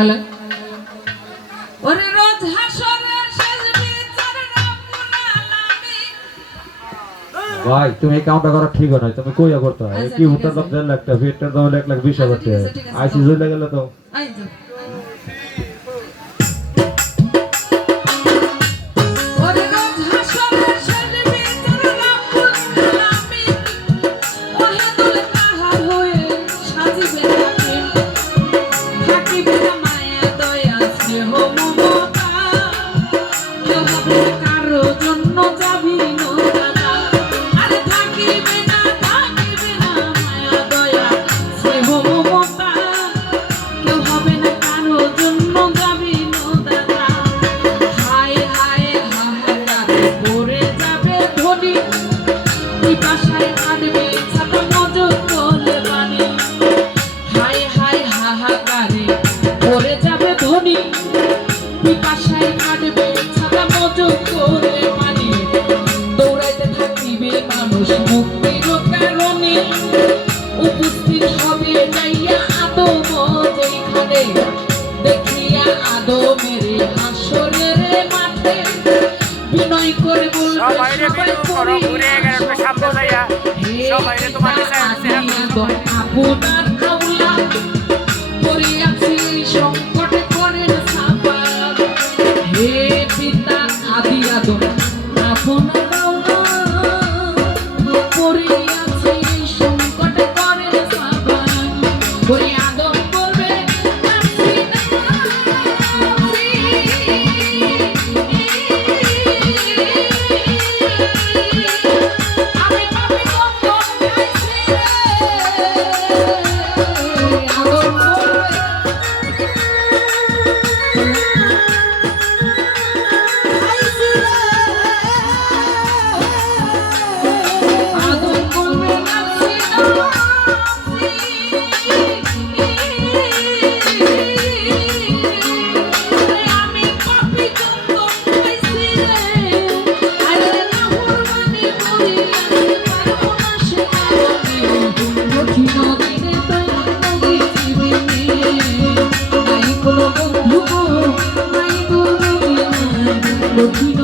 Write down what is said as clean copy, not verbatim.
hello ওরে রোজ হাসরের শেষ বিচারে রাব্বুল আলামিন ভাই তুমি এই কামটা করা ঠিক নয় তুমি কইয়া করতে হয় কি উত্তর দাম 1.5 লাখ টাকা ফিটের দাম 1,20,000 টাকা আইসি জইলা গেল তো আই তো ওরে রোজ হাসরের শেষ বিচারে রাব্বুল আলামিন ওহে দুল তাহার হয়ে সাজিবে তাকে থাকিবে না মায়া দয়া স্নেহ মমতা কেউ হবে না কারো জন্য যাবি না দাদা আরে থাকিবে না মায়া দয়া স্নেহ মমতা কেউ হবে না কারো জন্য যাবি না দাদা হায় হায় হাহাকারে পড়ে যাবে ধনী পিপাসায় কাঁদবে ছাতা মজুর তোলে বাণী হায় হায় হাহাকারে পড়ে যাবে ধনী পিপাসায় কাঁদবে ছাতা মজুর তোলে বাণী দৌড়াইতে থাকিবে মানুষ মুক্তির কারণে উপস্থিত হবে যাইয়া আদম যেখানে দেখিয়া আদমের হাসরের মাঠে বিনয় করে বলবে সবাই আপনার আউলা পড়িয়াছি সংকটে করেন সাফাত হে পিতা আদি আদম আপনার আউলা পড়িয়াছি সংকটে করেন সাফাত ওই আদম বলবে নাফসি আমি পাপী কম খাইছি রে আদম বলবে আদম বলবে নাফসি আমি পাপী কম খাইছি রে আরে না হুরমানি করি পারবো না সে আমি কঠিন দিনে নবী জীবনে নাই কোনো বন্ধু নাই দুর্গতি কঠিন